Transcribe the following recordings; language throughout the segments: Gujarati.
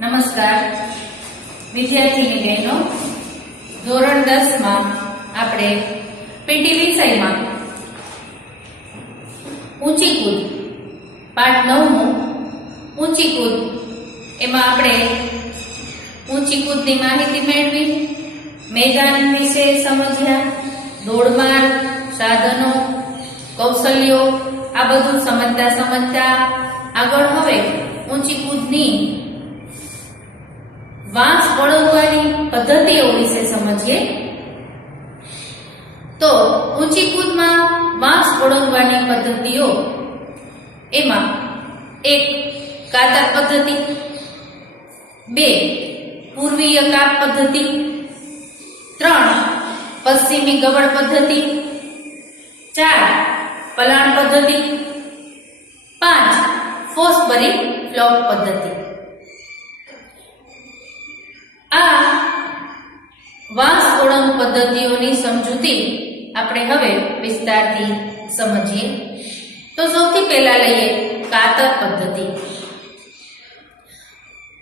નમસ્કાર વિદ્યાર્થીની બહેનો, ધોરણ 10 માં આપણે પીટી વિષયમાં ઊંચી કૂદ પાઠ 9 ઊંચી કૂદ એમાં આપણે ઊંચી કૂદની માહિતી મેળવી, મેદાન વિશે સમજ્યા, દોડમાર્ગ, સાધનો, કૌશલ્યો આ બધું સમજતા આગળ હવે ઊંચી કૂદની વાંસ ઓળંગવાની પદ્ધતિઓ વિશે સમજીએ. તો ઊંચી કૂદમાં વાંસ ઓળંગવાની પદ્ધતિઓ એમાં 1 કાતર પદ્ધતિ, 2 પૂર્વીય કાપ પદ્ધતિ, 3 પશ્ચિમી ગવડ પદ્ધતિ, 4 પલાણ પદ્ધતિ, 5 ફોસબરી ફ્લોપ પદ્ધતિ. આ વાંસ ઓળંગ પદ્ધતિઓની સમજૂતી આપણે હવે વિસ્તારથી સમજીએ. તો સૌથી પહેલા લઈએ કાતર પદ્ધતિ.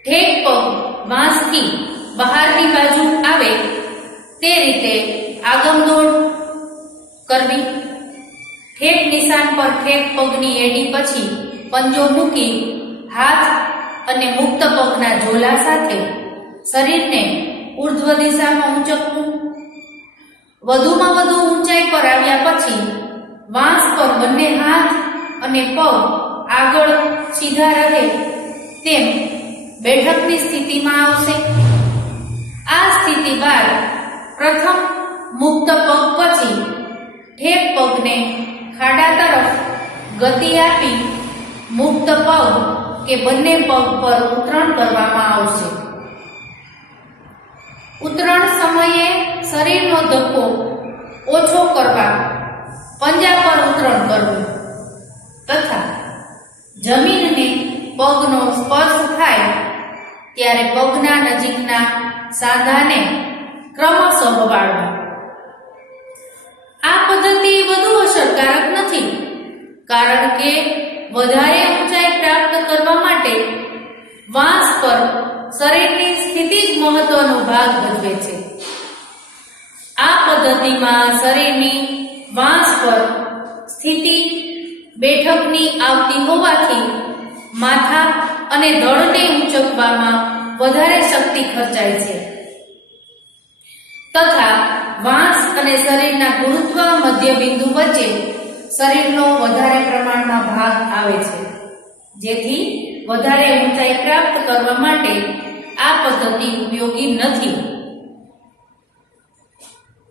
ઠેક પગ વાંસથી બહારની બાજુ આવે તે રીતે આગમદોડ કરવી. ઠેક નિશાન પર ઠેક પગની એડી પછી પંજો મૂકી હાથ અને મુક્ત પગના ઝોલા સાથે શરીરને ઉર્ધ્વ દિશામાં ઊંચકવું. વધુમાં વધુ ઊંચાઈ પર આવ્યા પછી વાંસ પર બંને હાથ અને પગ આગળ સીધા રહે તેમ બેઠકની સ્થિતિમાં આવશે. આ સ્થિતિ બાદ પ્રથમ મુક્ત પગ પછી ઠેક પગને ખાડા તરફ ગતિ આપી મુક્ત પગ કે બંને પગ પર ઉતરણ કરવામાં આવશે. ઉતરણ સમયે શરીરનો ધક્કો ઓછો કરવા પંજા પર ઉતરણ કરવું તથા જમીનને પગનો સ્પર્શ થાય ત્યારે પગના નજીકના સાંધાને ક્રમશઃ વાળવા. આ પદ્ધતિ વધુ અસરકારક નથી, કારણ કે વધારે ઊંચાઈ પ્રાપ્ત કરવા માટે વાંસ પર શરીરની સ્થિતિ જ મહત્વનો ભાગ ભજવે છે. આ પદ્ધતિમાં શરીરની વાંસ પર સ્થિતિ બેઠકની આવતી હોવાથી માથા અને ધડને ઊંચકવામાં વધારે શક્તિ ખર્ચાય છે તથા વાંસ અને શરીરના ગુરુત્વ મધ્ય બિંદુ વચ્ચે શરીરનો વધારે પ્રમાણમાં ભાગ આવે છે, જેથી વધારે ઊંચાઈ પ્રાપ્ત કરવા માટે આ પદ્ધતિ ઉપયોગી નથી.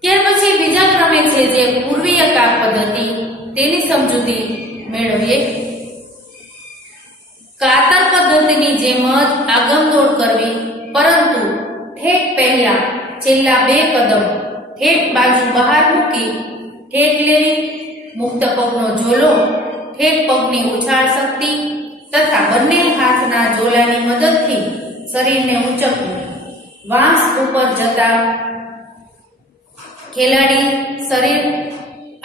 ત્યાર પછી બીજા ક્રમે છે જે પૂર્વીય કાપ પદ્ધતિ, તેની સમજૂતી મેળવીએ. કાતર પદ્ધતિની જેમ જ આગમદોડ કરવી, પરંતુ ઠેક પહેલા છેલ્લા 2 કદમ ઠેક બાજુ બહાર મૂકી ઠેક લેવી. મુક્ત પગનો ઝોલો ઠેક પગની ઉછાળ શક્તિ તથા બંને હાથના ઝોલાની મદદથી શરીરને ઊંચકવું. વાંસ ઉપર જતા ખેલાડી શરીર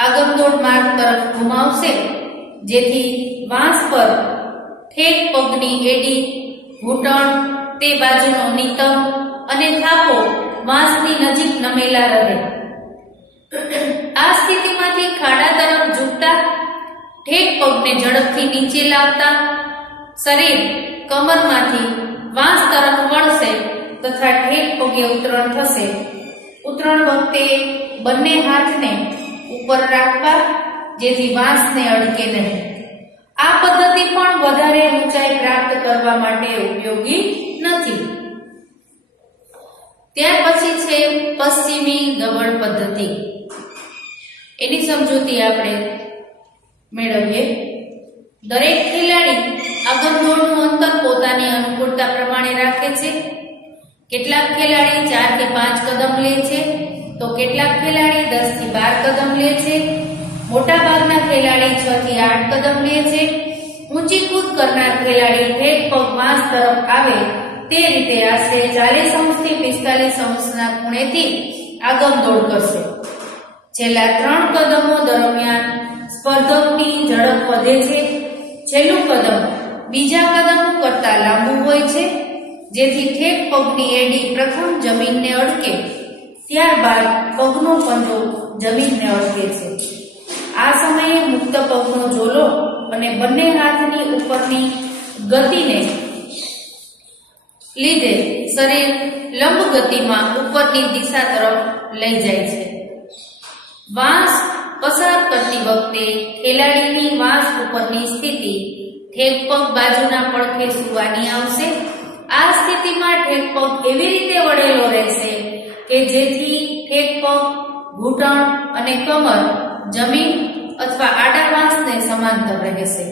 આગમદોડ માર્ગ તરફ ઘુમાવશે, જેથી વાંસ પર ઠેક પગની એડી, ઘૂંટણ, તે બાજુનો નિતંબ અને થાપો વાંસની નજીક નમેલા રહે. આ સ્થિતિમાંથી ખાડા તરફ ઝૂકતા ઠેક પગને ઝડપથી નીચે લાવતા શરીર કમરમાંથી વાંસ તરફ વળશે તથા ઠેક પગે ઉતરણ થશે. ઉતરણ વખતે બંને હાથને ઉપર રાખવા, જેથી વાંસને અડકે નહીં. આ પદ્ધતિ પણ વધારે ઊંચાઈ પ્રાપ્ત કરવા માટે ઉપયોગી નથી. ત્યાર પછી છે પશ્ચિમી ગવડ પદ્ધતિ. એની સમજૂતી આપણે મેળવીએ. દરેક ખેલાડી આગમદોડનું અંતર પોતાની અનુકૂળતા પ્રમાણે રાખે છે. કેટલાક ખેલાડી 4 કે 5 કદમ લે છે, તો કેટલાક ખેલાડી 10 થી 12 કદમ લે છે. મોટા ભાગના ખેલાડી 6 થી 8 કદમ લે છે. ઊંચી કૂદ કરનાર ખેલાડી ઠેક પગ વાંસ તરફ આવે તે રીતે આશરે 40 અંશથી 45 અંશના ખૂણેથી આગમદોડ કરશે. છેલ્લા 3 કદમો દરમિયાન સ્પર્ધકની ઝડપ વધે છે. છેલ્લું કદમ બીજા કદમ કરતા લાંબુ હોય છે. જેથી ઠેક પગની એડી પ્રથમ જમીનને અડકે, ત્યારબાદ પગનો પંજો જમીનને અડકે છે. આ સમયે મુક્ત પગનો ઝોલો અને બંને હાથની ઉપરની ગતિને લીધે શરીર લંબ ગતિમાં ઉપરની દિશા તરફ લઈ જાય છે. વાંસ પસાર કરતી વખતે ખેલાડીની વાંસ ઉપરની સ્થિતિ ઠેક પગ બાજુના પડખે સુવાની આવશે. આ સ્થિતિમાં ઠેક પગ એવી રીતે વળેલો રહેશે કે જેથી ઠેક પગ, ઘૂંટણ અને કમર જમીન અથવા આડા વાંસને સમાંતર રહેશે,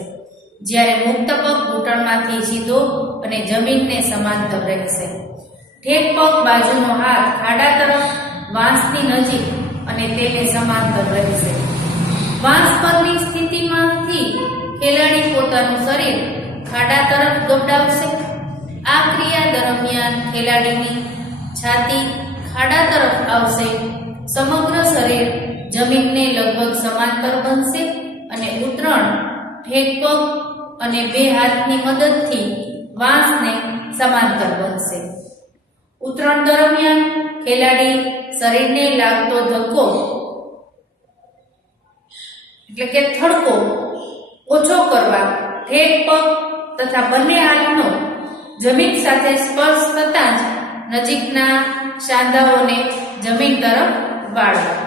જ્યારે મુક્ત પગ ઘૂંટણમાંથી સીધો અને જમીનને સમાંતર રહેશે. ઠેક પગ બાજુનો હાથ ખાડા તરફ વાંસની નજીક અને તેને સમાંતર રહેશે. વાંસ પરની સ્થિતિમાંથી ખેલાડી પોતાનું શરીર ખાડા તરફ ગબડાવશે. આ ક્રિયા દરમિયાન ખેલાડીની છાતી ખાડા તરફ આવશે. સમગ્ર શરીર જમીનને લગભગ સમાંતર બનશે અને ઉતરણ ઠેક પગ અને બે હાથની મદદથી વાંસને સમાંતર બનશે. ઉતરણ દરમિયાન ખેલાડી શરીરને લાગતો ધક્કો એટલે કે થડકો ઓછો કરવા ઠેક પગ તથા બંને હાથનો જમીન સાથે સ્પર્શ થતાં જ નજીકના સાંધાઓને જમીન તરફ વાળવા.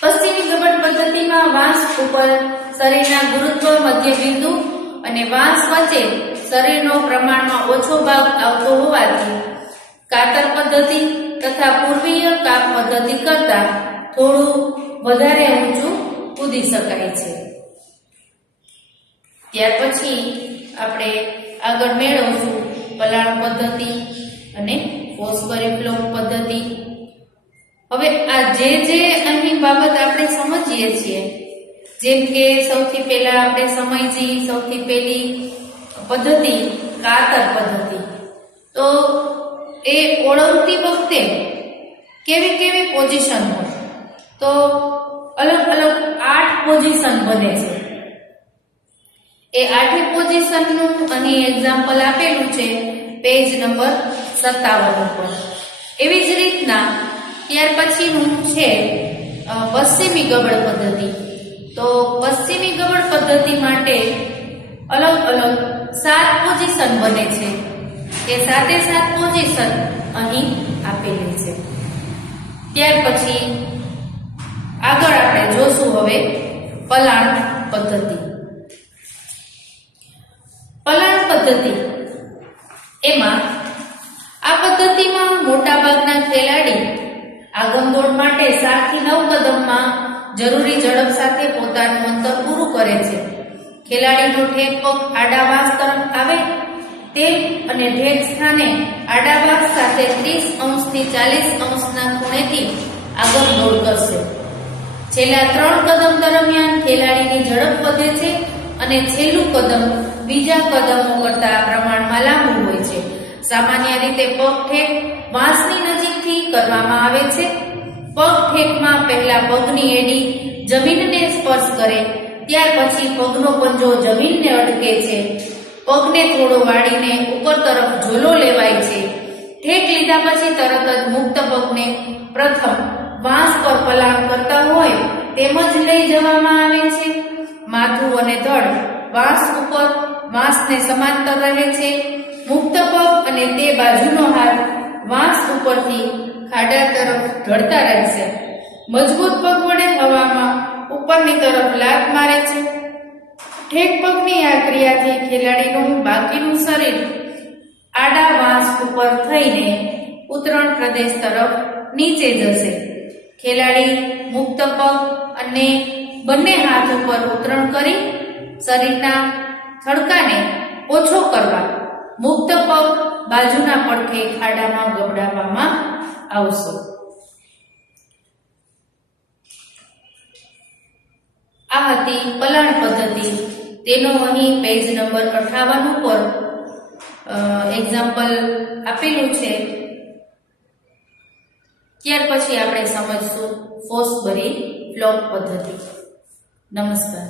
પશ્ચિમી ગબડ પદ્ધતિમાં વાંસ ઉપર શરીરના ગુરુત્વ મધ્ય બિંદુ અને વાંસ વચ્ચે શરીરનો પ્રમાણમાં ઓછો ભાગ આવતો હોવાથી કાતર પદ્ધતિ તથા પૂર્વીય કાપ પદ્ધતિ કરતાં થોડું વધારે ઊંચું કૂદી શકાય છે. ત્યાર પછી આપણે આગળ મેળવશું પલાણ પદ્ધતિ અને ફોસ્ફરી ફ્લોક પદ્ધતિ. હવે આ જે અહીં બાબત આપણે સમજીએ છીએ, જેમ કે સૌથી પહેલા આપણે સમજી સૌથી પહેલી પદ્ધતિ કાતર પદ્ધતિ. તો એ ઓળવતી વખતે કેવી કેવી પોઝિશન હોય, તો અલગ અલગ 8 પોઝિશન બને છે. એ 8 પોઝિશનનું અહીં એક્ઝામ્પલ આપેલું છે પેજ નંબર 57 ઉપર. એવી જ રીતના ત્યાર પછીનું છે પશ્ચિમી ગબડ પદ્ધતિ. તો પશ્ચિમી ગબડ પદ્ધતિ માટે અલગ અલગ 7 પોઝિશન બને છે. એ 7 પોઝિશન અહીં આપેલી છે. ત્યાર પછી આગળ આપણે જોશું હવે પલાણ પદ્ધતિ. પલાણ પદ્ધતિ એમાં આ પદ્ધતિમાં મોટાભાગના ખેલાડી આગમદોડ માટે 7 થી 9 કદમમાં જરૂરી ઝડપ સાથે પોતાનું અંતર પૂરું કરે છે. ખેલાડીનો ઠેક પગ આડા વાંસ તરફ આવે તેમ અને ઠેક સ્થાને આડા વાંસ સાથે 30 અંશથી 40 અંશના ખૂણેથી આગમદોડ કરશે. છેલ્લા 3 કદમ દરમિયાન ખેલાડીની ઝડપ વધે છે અને છેલ્લું કદમ બીજા કદમો કરતા પ્રમાણમાં લાંબુ હોય છે. સામાન્ય રીતે પગ ઠેક વાંસની નજીકથી કરવામાં આવે છે. પગ ઠેકમાં પહેલા પગની એડી જમીનને સ્પર્શ કરે, ત્યાર પછી પગનો પંજો જમીનને અડકે છે. પગને થોડો વાળીને ઉપર તરફ ઝોલો લેવાય છે. ઠેક લીધા પછી તરત જ મુક્ત પગને પ્રથમ વાંસ પર પલાણ કરતા હોય તેમજ લઈ જવામાં આવે છે. માથું અને ધડ વાંસ ઉપર વાંસને સમાંતર રહે છે. મુક્ત પગ અને તે બાજુનો હાથ વાંસ ઉપરથી ખાડા તરફ ઢળતા રહેશે. મજબૂત પગ વડે હવામાં ઉપરની તરફ લાત મારે છે. ઠેક પગની આ ક્રિયાથી ખેલાડીનું બાકીનું શરીર આડા વાંસ ઉપર થઈને ઉતરણ પ્રદેશ તરફ નીચે જશે. ખેલાડી મુક્ત પગ અને બંને હાથ ઉપર ઉતરણ કરી શરીરના થડકાને ઓછો કરવા મુક્ત પગ બાજુના પડખે ખાડામાં ગબડાવવામાં આવશે. આ હતી પલાણ પદ્ધતિ. તેનો અહીં પેજ નંબર 58 ઉપર એક્ઝામ્પલ આપેલું છે. ત્યાર પછી આપણે સમજશું ફોસ્ફરી ફ્લોક પદ્ધતિ. નમસ્કાર.